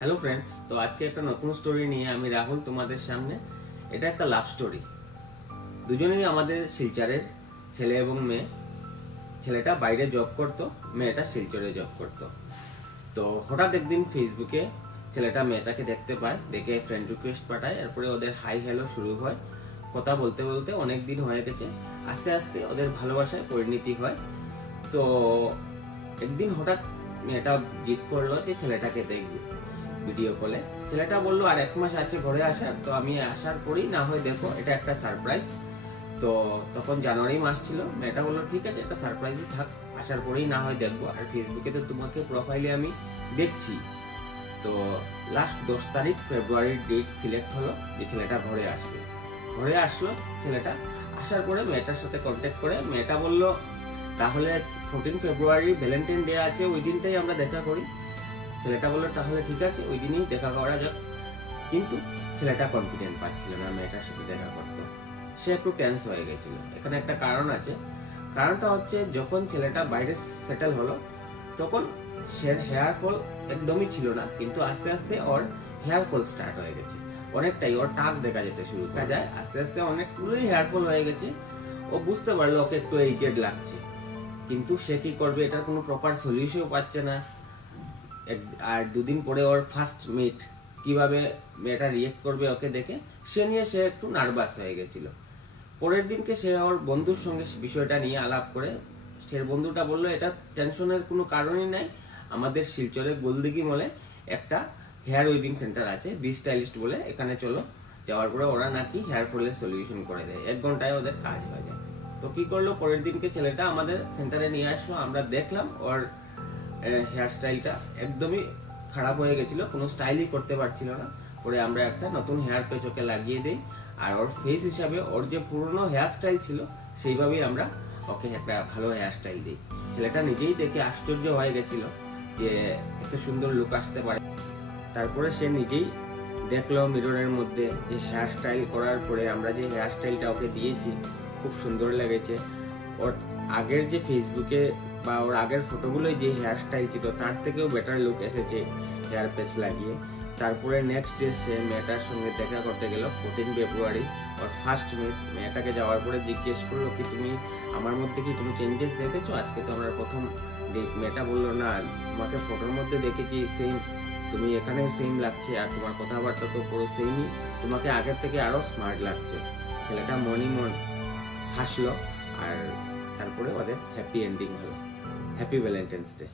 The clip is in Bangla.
হ্যালো ফ্রেন্ডস, তো আজকে একটা নতুন স্টোরি নিয়ে আমি রাহুল তোমাদের সামনে। এটা একটা লাভ স্টোরি। দুজনেই আমাদের শিলচরের ছেলে এবং মেয়ে। ছেলেটা বাইরে জব করতো, মেয়েটা শিলচরে জব করতো। তো হঠাৎ একদিন ফেসবুকে ছেলেটা মেয়েটাকে দেখতে পায়, দেখে ফ্রেন্ড রিকোয়েস্ট পাঠায়। এরপরে ওদের হাই হ্যালো শুরু হয়, কথা বলতে বলতে অনেক দিন হয়ে গেছে। আস্তে আস্তে ওদের ভালোবাসায় পরিণতি হয়। তো একদিন হঠাৎ মেয়েটা জিদ করলো যে ছেলেটাকে দেখবে ভিডিও কলে। ছেলেটা বললো আর 1 মাস আছে ঘরে আসার, তো আমি আসার পরেই না হয় দেখো, এটা একটা সারপ্রাইজ। তো তখন জানুয়ারি মাস ছিল। মেয়েটা বললো ঠিক আছে, একটা সারপ্রাইজই থাক, আসার পরেই না হয় দেখবো। আর ফেসবুকে তো তোমাকে প্রোফাইলে আমি দেখছি। তো লাস্ট 10 তারিখ ফেব্রুয়ারির ডেট সিলেক্ট হলো যে ছেলেটা ঘরে আসবে। ঘরে আসলো ছেলেটা। আসার পরে মেয়েটার সাথে কন্ট্যাক্ট করে মেয়েটা বলল তাহলে 14 ফেব্রুয়ারি ভ্যালেন্টাইন ডে আছে, ওই দিনটাই আমরা দেখা করি। ছেলেটা বললো তাহলে ঠিক আছে, ওই দিনই দেখা করা যাক। কিন্তু ছেলেটা কনফিডেন্ট পাচ্ছিল না মেয়েটার সাথে দেখা করতে। সে একটু টেন্স হয়ে গেছিল। এখানে একটা কারণ আছে। কারণটা হচ্ছে যখন ছেলেটা বাইরে সেটেল হলো তখন সে হেয়ার ফল একদমই ছিল না, কিন্তু আস্তে আস্তে ওর হেয়ার ফল স্টার্ট হয়ে গেছে। অনেকটাই ওর টাক দেখা যেতে শুরু করা যায়। আস্তে আস্তে অনেকগুলোই হেয়ার ফল হয়ে গেছে। ও বুঝতে পারলো ওকে একটু এইজেড লাগছে, কিন্তু সে কি করবে, এটার কোনো প্রপার সলিউশন পাচ্ছে না। আর দুদিন পরে ওর ফার্স্ট মিট, কিভাবে মেয়েটা রিয়েক্ট করবে ওকে দেখে, সে নিয়ে সে একটু নার্ভাস হয়ে গেছিল। পরের দিনকে সে ওর বন্ধুর সঙ্গে বিষয়টা নিয়ে আলাপ করে। সে বন্ধুটা বললো এটা টেনশনের কোনো কারণই নাই, আমাদের শিলচরে গোলদিঘি মলে একটা হেয়ার উইভিং সেন্টার আছে, বি স্টাইলিস্ট বলে, এখানে চলো। যাওয়ার পরে ওরা নাকি হেয়ার ফলের সলিউশন করে দেয়, 1 ঘন্টায় ওদের কাজ হয়ে যায়। তো কি করলো, পরের দিনকে ছেলেটা আমাদের সেন্টারে নিয়ে আসলো। আমরা দেখলাম ওর হেয়ার স্টাইলটা একদমই খারাপ হয়ে গেছিল, কোনো স্টাইলই করতে পারছিল না। পরে আমরা একটা নতুন হেয়ার প্যাচ ওকে লাগিয়ে দিই। আর ওর ফেস হিসাবে ওর যে পুরনো হেয়ার স্টাইল ছিল সেইভাবেই আমরা ওকে একটা ভালো হেয়ার স্টাইল দিই। ছেলেটা নিজেই দেখে আশ্চর্য হয়ে গেছিল যে এত সুন্দর লুক আসতে পারে। তারপরে সে নিজেই দেখলো মিররের মধ্যে যে হেয়ার স্টাইল করার পরে আমরা যে হেয়ার স্টাইলটা ওকে দিয়েছি খুব সুন্দর লেগেছে। ওর আগের যে ফেসবুকে বা ওর আগের ফটোগুলোই যে হেয়ার স্টাইল ছিল তার থেকেও বেটার লুক এসেছে হেয়ার প্যাচ লাগিয়ে। তারপরে নেক্সট ডে সে মেয়েটার সঙ্গে দেখা করতে গেল, 14 ফেব্রুয়ারি ওর ফার্স্ট মিট। মেয়েটাকে যাওয়ার পরে জিজ্ঞেস করলো কি তুমি আমার মধ্যে কি কোনো চেঞ্জেস দেখেছো, আজকে তো আমরা প্রথম ডেট। মেয়েটা বললো না, তোমাকে ফটোর মধ্যে দেখেছি সেম, তুমি এখানেও সেম লাগছে, আর তোমার কথাবার্তা তো পুরো সেমই, তোমাকে আগের থেকে আরো স্মার্ট লাগছে। ছেলেটা মন হাসলো। আর তারপরে ওদের হ্যাপি এন্ডিং হলো। Happy Valentine's day.